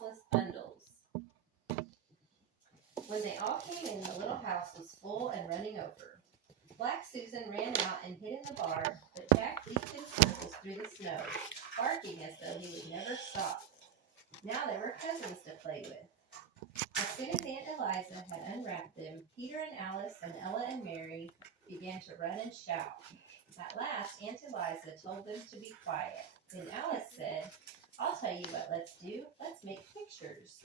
useless bundles. When they all came in, the little house was full and running over. Black Susan ran out and hid in the barn, but Jack leaped in circles through the snow, barking as though he would never stop. Now there were cousins to play with. As soon as Aunt Eliza had unwrapped them, Peter and Alice and Ella and Mary began to run and shout. At last, Aunt Eliza told them to be quiet. Then Alice said, "I'll tell you what let's do. Let's make pictures."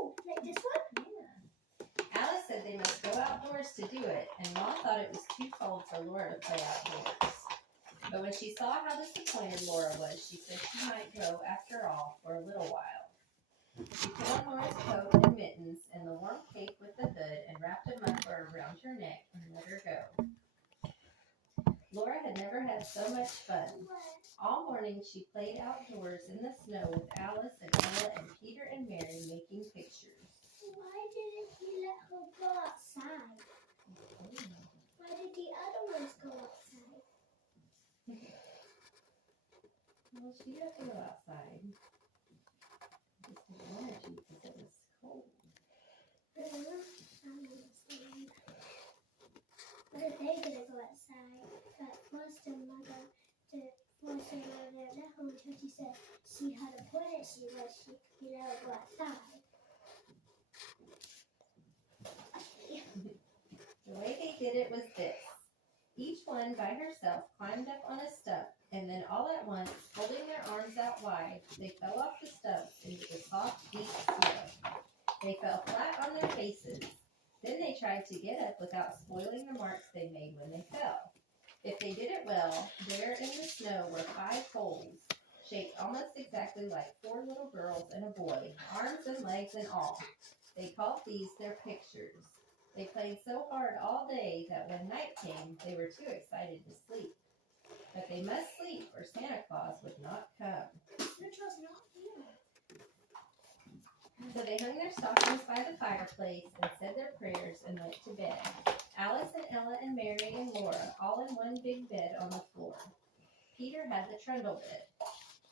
Ooh, like this one? Yeah. Alice said they must go outdoors to do it, and Mom thought it was too cold for Laura to play outdoors. But when she saw how disappointed Laura was, she said she might go after all for a little while. She put on Laura's coat and mittens and the warm cape with the hood and wrapped a muffler around her neck and let her go. Laura had never had so much fun. All morning she played outdoors in the snow with Alice and Ella and Peter and Mary making pictures. Why didn't he let her go outside? Why did the other ones go outside? Well, she got to go outside. Just didn't want to because it was cold. I don't understand. What if they didn't go outside? But forced her mother let her until she said she had a point she let her go outside. The way they did it was this. Each one by herself climbed up on a stump, and then all at once, holding their arms out wide, they fell off the stumps into the soft, deep snow. They fell flat on their faces. Then they tried to get up without spoiling the marks they made when they fell. If they did it well, there in the snow were 5 holes, shaped almost exactly like 4 little girls and a boy, arms and legs and all. They called these their pictures. They played so hard all day that when night came, they were too excited to sleep. But they must sleep or Santa Claus would not come. Santa's not here. So they hung their stockings by the fireplace and said their prayers and went to bed. Alice and Ella and Mary and Laura all in one big bed on the floor. Peter had the trundle bed.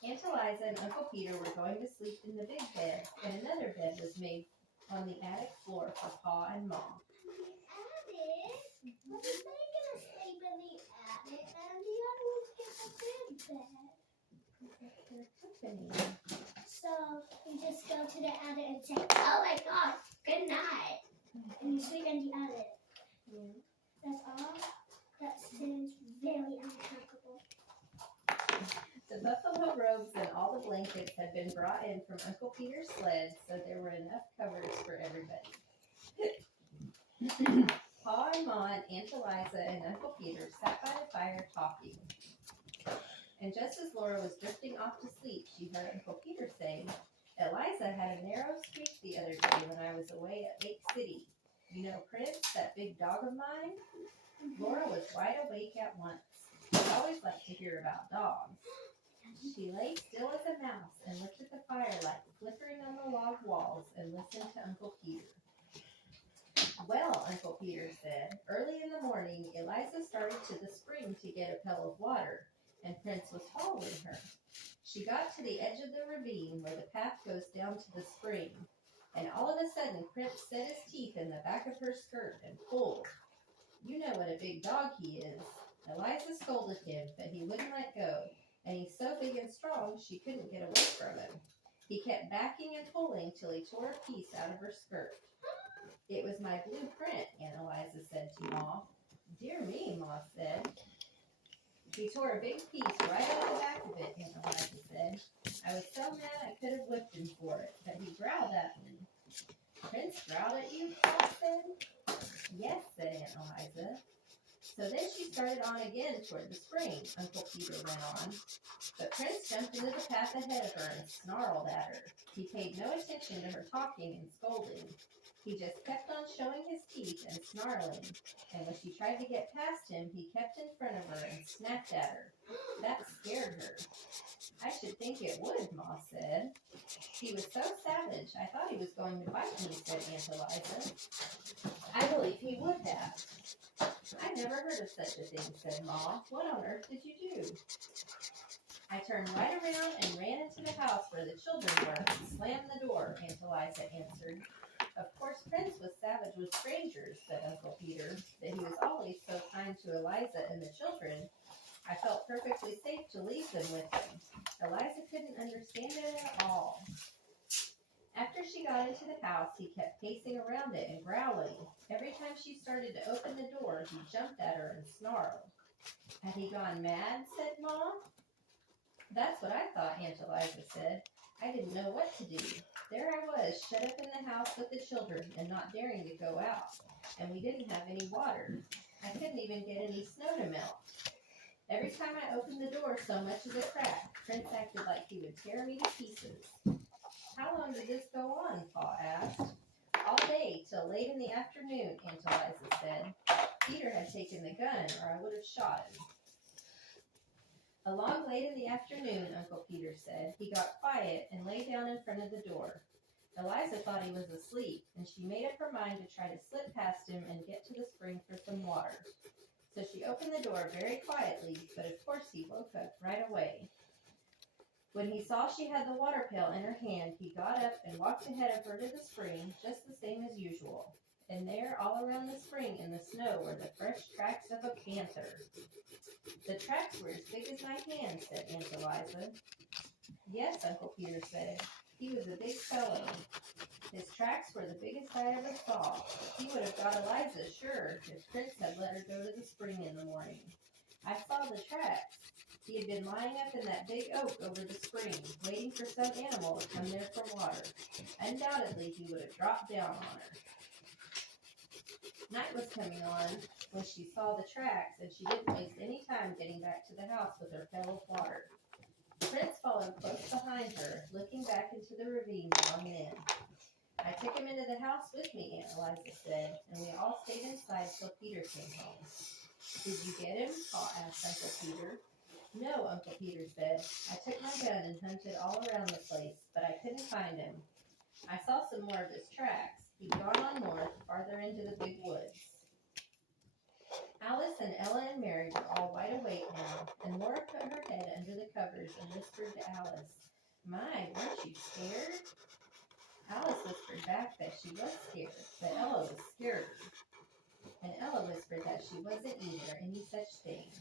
Aunt Eliza and Uncle Peter were going to sleep in the big bed, and another bed was made on the attic floor for Pa and Ma. The attic? What if they gonna sleep in the attic and the other ones get the big bed? Their company. So you just go to the attic and say, "Oh my God, good night," and you sleep in the attic. Yeah. That's all. That sounds very uncomfortable. The buffalo robes and all the blankets had been brought in from Uncle Peter's sled, so there were enough covers for everybody. Pa and Ma and Aunt Eliza and Uncle Peter sat by the fire talking. And just as Laura was drifting off to sleep, she heard Uncle Peter say, "Eliza had a narrow streak the other day when I was away at Lake City. You know Prince, that big dog of mine?" Laura was wide awake at once. She always liked to hear about dogs. She lay still as a mouse and looked at the firelight flickering on the log walls and listened to Uncle Peter. "Well," Uncle Peter said, "early in the morning, Eliza started to the spring to get a pail of water, and Prince was following her. She got to the edge of the ravine where the path goes down to the spring, and all of a sudden Prince set his teeth in the back of her skirt and pulled. You know what a big dog he is. Eliza scolded him, but he wouldn't let go, and he's so big and strong she couldn't get away from him. He kept backing and pulling till he tore a piece out of her skirt. It was my blueprint," Aunt Eliza said to Ma. "Dear me," Ma said. "He tore a big piece right out of the back of it," Aunt Eliza said. "I was so mad I could have whipped him for it, but he growled at me." "Prince growled at you?" Pa said. "Yes," said Aunt Eliza. "So then she started on again toward the spring," Uncle Peter went on. "But Prince jumped into the path ahead of her and snarled at her. He paid no attention to her talking and scolding. He just kept on showing his teeth and snarling, and when she tried to get past him, he kept in front of her and snapped at her. That scared her." "I should think it would," Ma said. "He was so savage, I thought he was going to bite me," said Aunt Eliza. "I believe he would have." "I never heard of such a thing," said Ma. "What on earth did you do?" "I turned right around and ran into the house where the children were and slammed the door. Aunt Eliza answered. Of course Prince was savage with strangers, said Uncle Peter, but he was always so kind to Eliza and the children, I felt perfectly safe to leave them with him. Eliza couldn't understand it at all. After she got into the house, he kept pacing around it and growling. Every time she started to open the door, he jumped at her and snarled. Had he gone mad? Said Ma. That's what I thought, Aunt Eliza said. I didn't know what to do. There I was, shut up in the house with the children and not daring to go out. And we didn't have any water. I couldn't even get any snow to melt. Every time I opened the door so much as a crack, Prince acted like he would tear me to pieces. How long did this go on? Pa asked. All day, till late in the afternoon, Aunt Eliza said. Peter had taken the gun, or I would have shot him. Along late in the afternoon, Uncle Peter said, he got quiet and lay down in front of the door. Eliza thought he was asleep, and she made up her mind to try to slip past him and get to the spring for some water. So she opened the door very quietly, but of course he woke up right away. When he saw she had the water pail in her hand, he got up and walked ahead of her to the spring, just the same as usual. And there, all around the spring in the snow, were the fresh tracks of a panther. The tracks were as big as my hand, said Aunt Eliza. Yes, Uncle Peter said. He was a big fellow. His tracks were the biggest I ever saw. He would have got Eliza, sure, if Prince had let her go to the spring in the morning. I saw the tracks. He had been lying up in that big oak over the spring, waiting for some animal to come there for water. Undoubtedly, he would have dropped down on her. Night was coming on when she saw the tracks, and she didn't waste any time getting back to the house with her pail of water. Prince followed close behind her, looking back into the ravine now and then. I took him into the house with me, Aunt Eliza said, and we all stayed inside till Peter came home. Did you get him? Pa asked Uncle Peter. No, Uncle Peter said. I took my gun and hunted all around the place, but I couldn't find him. I saw some more of his tracks. He'd gone on north, farther into the big woods. Alice and Ella and Mary were all wide awake now, and Laura put her head under the covers and whispered to Alice, My, weren't you scared? Alice whispered back that she was scared, but Ella was scared. And Ella whispered that she wasn't either, any such thing.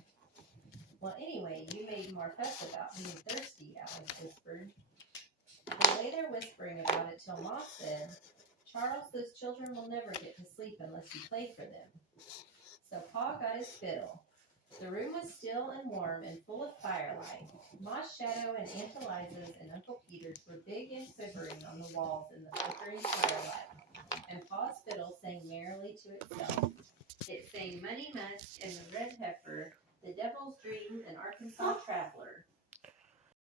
Well, anyway, you made more fuss about being thirsty, Alice whispered. They lay there whispering about it till Ma said, Charles, those children will never get to sleep unless you play for them. So Pa got his fiddle. The room was still and warm and full of firelight. Ma's shadow and Aunt Eliza's and Uncle Peter's were big and quivering on the walls in the flickering firelight, and Pa's fiddle sang merrily to itself. It sang Money Musk and the Red Heifer